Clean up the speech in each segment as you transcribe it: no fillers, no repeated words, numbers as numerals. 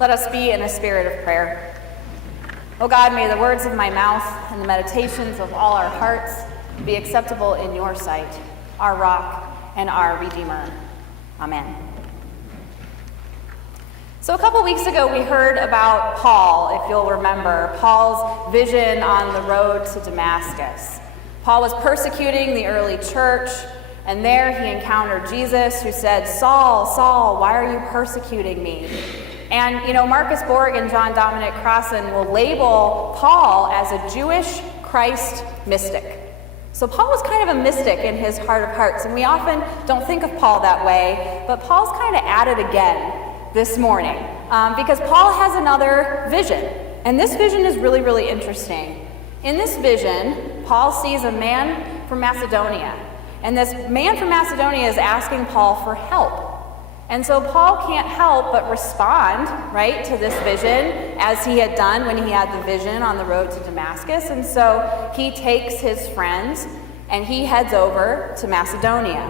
Let us be in a spirit of prayer. O God, may the words of my mouth and the meditations of all our hearts be acceptable in your sight, our rock and our Redeemer. Amen. So a couple weeks ago, we heard about Paul, if you'll remember, Paul's vision on the road to Damascus. Paul was persecuting the early church, and there he encountered Jesus, who said, "Saul, Saul, why are you persecuting me?" And, Marcus Borg and John Dominic Crossan will label Paul as a Jewish Christ mystic. So Paul was kind of a mystic in his heart of hearts, and we often don't think of Paul that way, but Paul's kind of at it again this morning, because Paul has another vision, and this vision is really, really interesting. In this vision, Paul sees a man from Macedonia, and this man from Macedonia is asking Paul for help. And so Paul can't help but respond, right, to this vision, as he had done when he had the vision on the road to Damascus. And so he takes his friends and he heads over to Macedonia.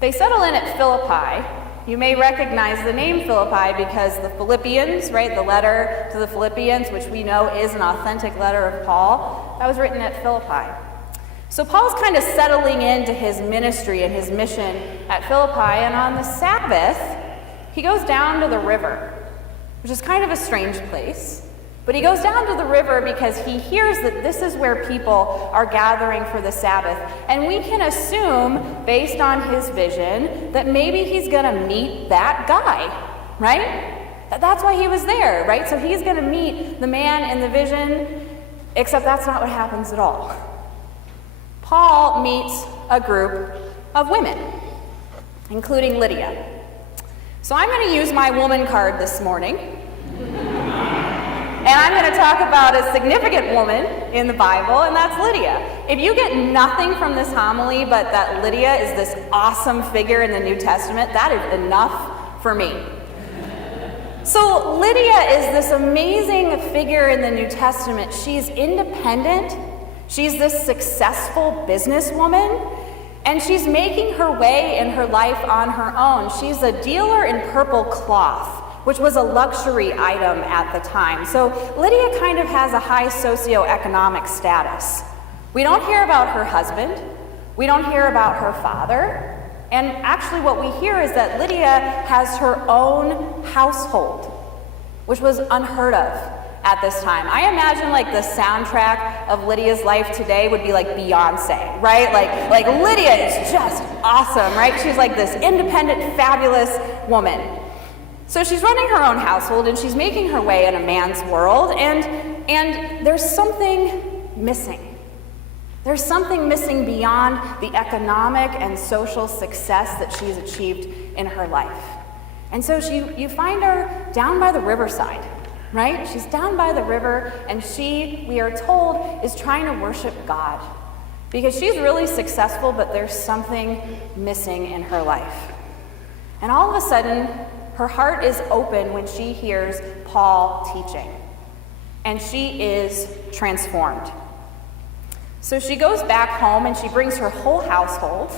They settle in at Philippi. You may recognize the name Philippi because the Philippians, right, the letter to the Philippians, which we know is an authentic letter of Paul, that was written at Philippi. So Paul's kind of settling into his ministry and his mission at Philippi, and on the Sabbath, he goes down to the river, which is kind of a strange place. But he goes down to the river because he hears that this is where people are gathering for the Sabbath. And we can assume, based on his vision, that maybe he's going to meet that guy, right? That's why he was there, right? So he's going to meet the man in the vision, except that's not what happens at all. Paul meets a group of women, including Lydia. So I'm going to use my woman card this morning, and I'm going to talk about a significant woman in the Bible, and that's Lydia. If you get nothing from this homily but that Lydia is this awesome figure in the New Testament, that is enough for me. So Lydia is this amazing figure in the New Testament. She's independent. She's this successful businesswoman, and she's making her way in her life on her own. She's a dealer in purple cloth, which was a luxury item at the time. So Lydia kind of has a high socioeconomic status. We don't hear about her husband. We don't hear about her father. And actually what we hear is that Lydia has her own household, which was unheard of at this time. I imagine like the soundtrack of Lydia's life today would be like Beyonce, right? Like Lydia is just awesome, right? She's like this independent, fabulous woman. So she's running her own household and she's making her way in a man's world, and there's something missing. There's something missing beyond the economic and social success that she's achieved in her life. And so you find her down by the riverside, right? She's down by the river, and she, we are told, is trying to worship God because she's really successful, but there's something missing in her life. And all of a sudden, her heart is open when she hears Paul teaching, and she is transformed. So she goes back home and she brings her whole household,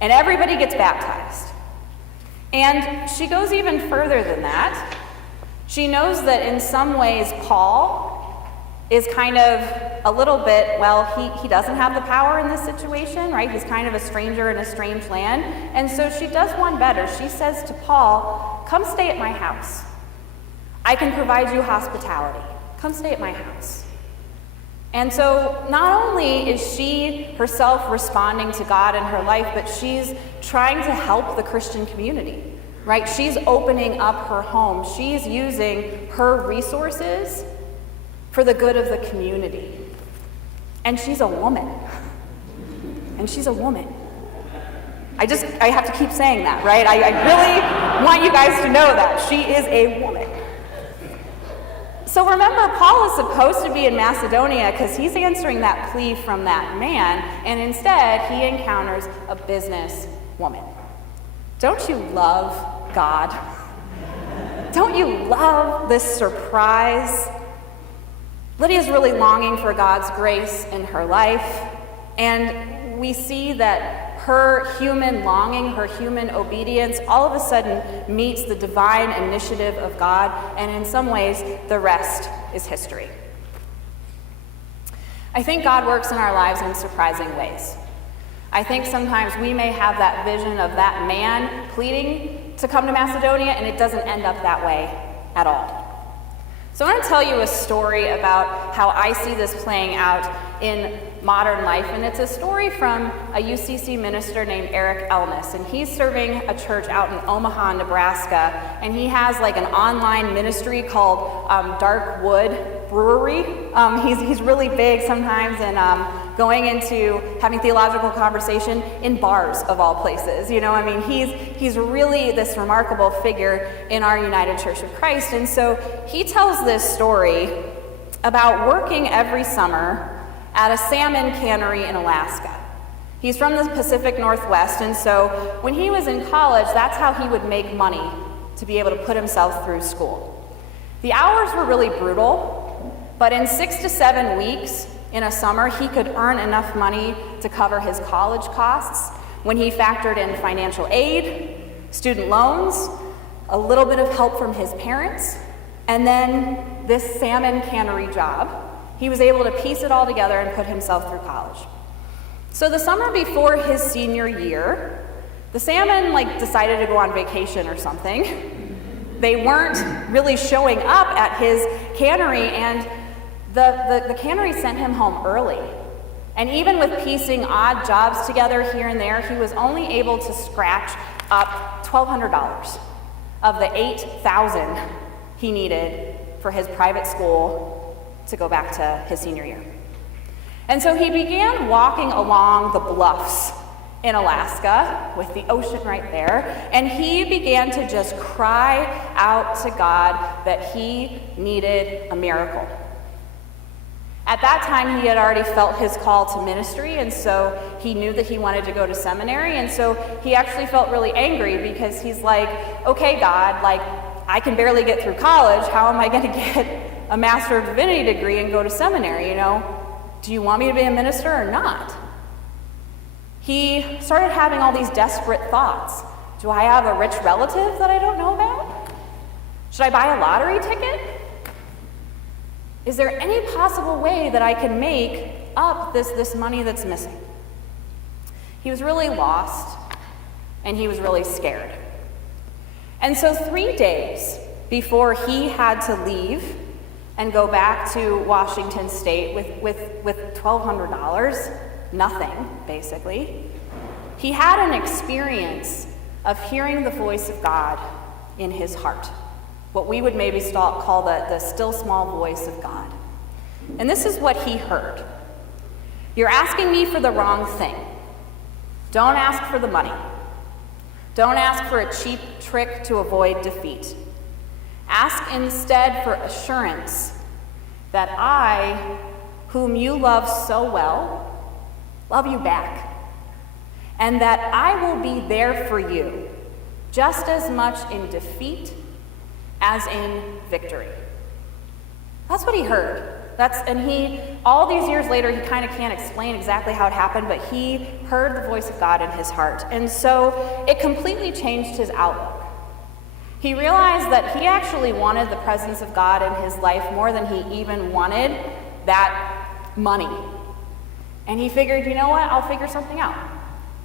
and everybody gets baptized. And she goes even further than that. She knows that in some ways Paul is kind of a little bit, he doesn't have the power in this situation, right? He's kind of a stranger in a strange land. And so she does one better. She says to Paul, "Come stay at my house. I can provide you hospitality. Come stay at my house." And so not only is she herself responding to God in her life, but she's trying to help the Christian community. Right? She's opening up her home. She's using her resources for the good of the community. And she's a woman. And she's a woman. I have to keep saying that, right? I really want you guys to know that. She is a woman. So remember, Paul is supposed to be in Macedonia because he's answering that plea from that man, and instead he encounters a business woman. Don't you love God? Don't you love this surprise? Lydia's really longing for God's grace in her life, and we see that her human longing, her human obedience, all of a sudden meets the divine initiative of God, and in some ways, the rest is history. I think God works in our lives in surprising ways. I think sometimes we may have that vision of that man pleading to come to Macedonia, and it doesn't end up that way at all. So I want to tell you a story about how I see this playing out in modern life, and it's a story from a UCC minister named Eric Elness, and he's serving a church out in Omaha, Nebraska, and he has like an online ministry called Dark Wood Brewery. He's really big sometimes in going into having theological conversation in bars of all places. You know, I mean, he's really this remarkable figure in our United Church of Christ. And so he tells this story about working every summer at a salmon cannery in Alaska. He's from the Pacific Northwest, and so when he was in college, that's how he would make money to be able to put himself through school. The hours were really brutal, but in 6 to 7 weeks in a summer, he could earn enough money to cover his college costs when he factored in financial aid, student loans, a little bit of help from his parents, and then this salmon cannery job. He was able to piece it all together and put himself through college. So the summer before his senior year, the salmon decided to go on vacation or something. They weren't really showing up at his cannery, and the cannery sent him home early. And even with piecing odd jobs together here and there, he was only able to scratch up $1,200 of the $8,000 he needed for his private school to go back to his senior year. And so he began walking along the bluffs in Alaska with the ocean right there, and he began to just cry out to God that he needed a miracle. At that time, he had already felt his call to ministry, and so he knew that he wanted to go to seminary, and so he actually felt really angry because he's like, okay, God, I can barely get through college. How am I going to get a Master of Divinity degree and go to seminary, Do you want me to be a minister or not? He started having all these desperate thoughts. Do I have a rich relative that I don't know about? Should I buy a lottery ticket? Is there any possible way that I can make up this money that's missing? He was really lost, and he was really scared. And so 3 days before he had to leave and go back to Washington State with $1,200, nothing, basically, he had an experience of hearing the voice of God in his heart, what we would maybe call the still small voice of God. And this is what he heard. You're asking me for the wrong thing. Don't ask for the money. Don't ask for a cheap trick to avoid defeat. Ask instead for assurance that I, whom you love so well, love you back, and that I will be there for you just as much in defeat as in victory. That's what he heard. All these years later, he kind of can't explain exactly how it happened, but he heard the voice of God in his heart. And so it completely changed his outlook. He realized that he actually wanted the presence of God in his life more than he even wanted that money. And he figured, you know what, I'll figure something out.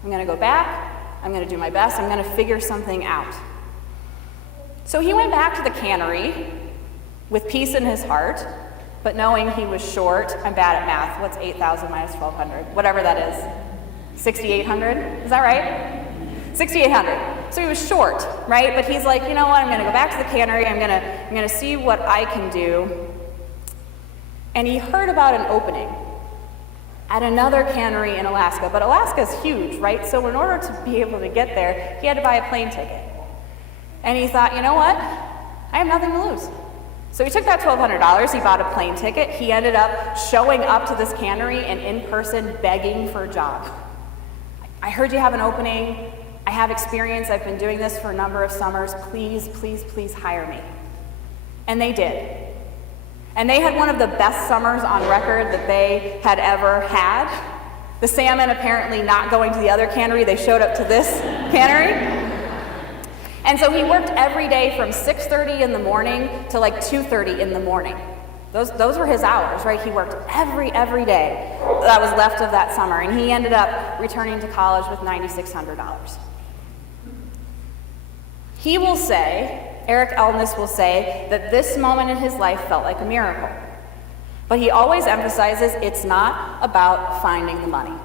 I'm going to go back, I'm going to do my best, I'm going to figure something out. So he went back to the cannery with peace in his heart, but knowing he was short. I'm bad at math. What's 8,000 minus 1,200? Whatever that is. 6,800? Is that right? 6,800. So he was short, right? But he's like, you know what? I'm going to go back to the cannery. I'm going to see what I can do. And he heard about an opening at another cannery in Alaska. But Alaska's huge, right? So in order to be able to get there, he had to buy a plane ticket. And he thought, you know what? I have nothing to lose. So he took that $1,200, he bought a plane ticket, he ended up showing up to this cannery and in person begging for a job. I heard you have an opening, I have experience, I've been doing this for a number of summers, please, please, please hire me. And they did. And they had one of the best summers on record that they had ever had. The salmon apparently not going to the other cannery, they showed up to this cannery. And so he worked every day from 6:30 in the morning to like 2:30 in the morning. Those were his hours, right? He worked every day that was left of that summer, and he ended up returning to college with $9,600. He will say, Eric Elnes will say, that this moment in his life felt like a miracle. But he always emphasizes it's not about finding the money.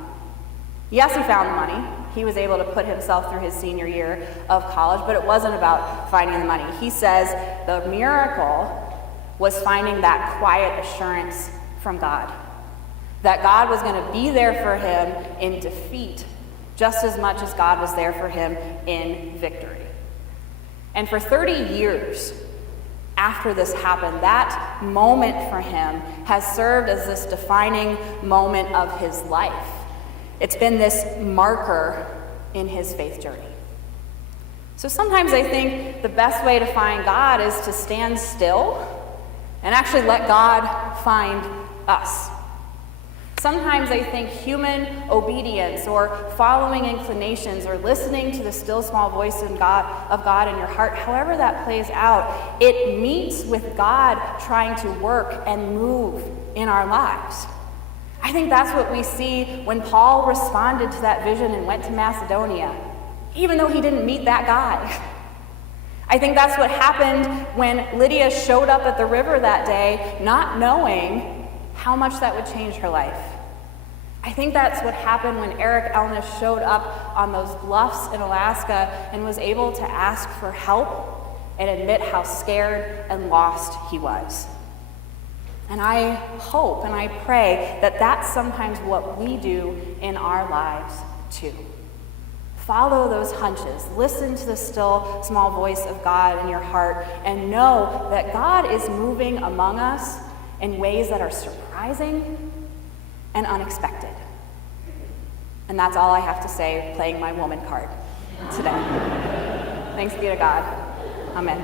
Yes, he found the money. He was able to put himself through his senior year of college, but it wasn't about finding the money. He says the miracle was finding that quiet assurance from God, that God was going to be there for him in defeat just as much as God was there for him in victory. And for 30 years after this happened, that moment for him has served as this defining moment of his life. It's been this marker in his faith journey. So sometimes I think the best way to find God is to stand still and actually let God find us. Sometimes I think human obedience or following inclinations or listening to the still small voice of God in your heart, however that plays out, it meets with God trying to work and move in our lives. I think that's what we see when Paul responded to that vision and went to Macedonia, even though he didn't meet that guy. I think that's what happened when Lydia showed up at the river that day, not knowing how much that would change her life. I think that's what happened when Eric Elnes showed up on those bluffs in Alaska and was able to ask for help and admit how scared and lost he was. And I hope and I pray that that's sometimes what we do in our lives too. Follow those hunches. Listen to the still small voice of God in your heart and know that God is moving among us in ways that are surprising and unexpected. And that's all I have to say playing my woman card today. Thanks be to God. Amen.